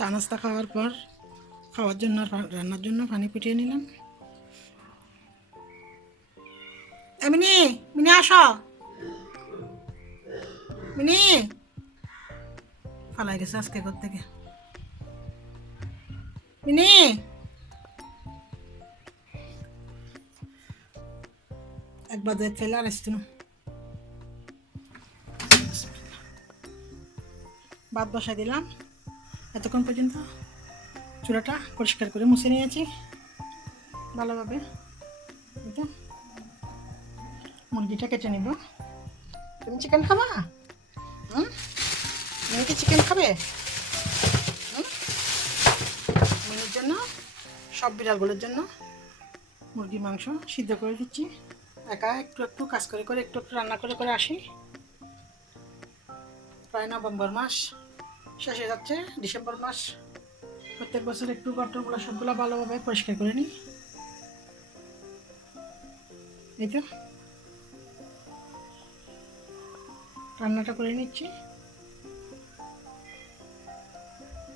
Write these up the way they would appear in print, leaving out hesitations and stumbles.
চা নাস্তা খাওয়ার পর খাওয়ার জন্য রান্নার জন্য পানি ফুটিয়ে নিলাম। মিনি, মিনি আসো, মিনি ফালাই গেছে আজকে ঘর থেকে। মিনি একবার দেখ ফেলে আর আসতো না। ভাত বসাই দিলাম। এতক্ষণ পর্যন্ত চুলাটা পরিষ্কার করে মুছে নিয়েছি ভালোভাবে। মুরগিটা কেটে নিব। তুমি চিকেন খাবা? তুমি কি চিকেন খাবে? মিনির জন্য, সব বিড়ালগুলোর জন্য মুরগির মাংস সিদ্ধ করে দিচ্ছি। একা একটু একটু কাজ করে করে একটু একটু রান্না করে করে আসি। প্রায় নভেম্বর মাস শেষ হয়ে যাচ্ছে, ডিসেম্বর মাস। প্রত্যেক বছর একটু গর্তগুলো সবগুলো ভালোভাবে পরিষ্কার করে নিই। এই তো রান্নাটা করে নিচ্ছি।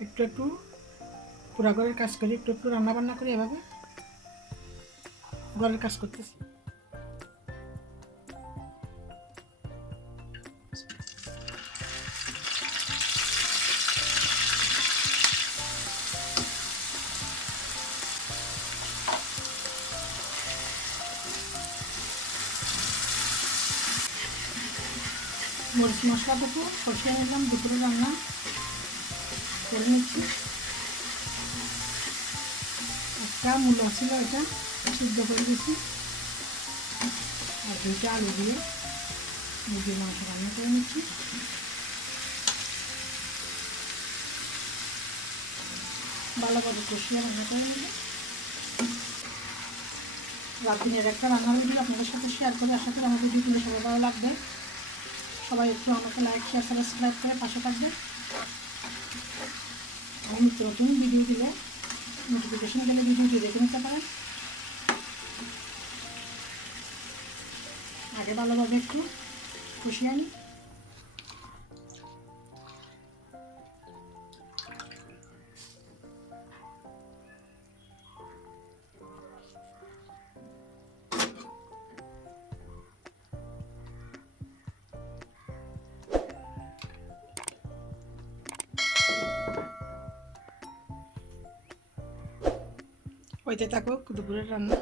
একটু একটু পুরা ঘরের কাজ করি, একটু একটু রান্না বান্না করি, এভাবে ঘরের কাজ করতেছি। মরিচ মশলাটুকু কষিয়ে নিলাম, দুপুরে রান্না করে নিচ্ছি। একটা মূলা ছিল, এটা সিদ্ধ করে দিচ্ছি, আর দুইটা আলু দিয়ে মুরগির মাংস রান্না করে নিচ্ছি। ভালোভাবে কষিয়ে রান্না করে নিব। রাতের একটা রান্নার ভিডিও আপনাদের সাথে শেয়ার করে আশা করি আমার ভিডিওগুলো সবাই ভালো লাগবে। সবাই একটু আমাকে লাইক শেয়ার সাবস্ক্রাইব করে পাশে থাকবে। আমি নিত্য নতুন ভিডিও দিলে নোটিফিকেশন গেলে ভিডিওটি দেখে নিতে পারেন। আগে ভালোভাবে একটু কষিয়ে আনি। হইতে থাকুক দুপুরের রান্না।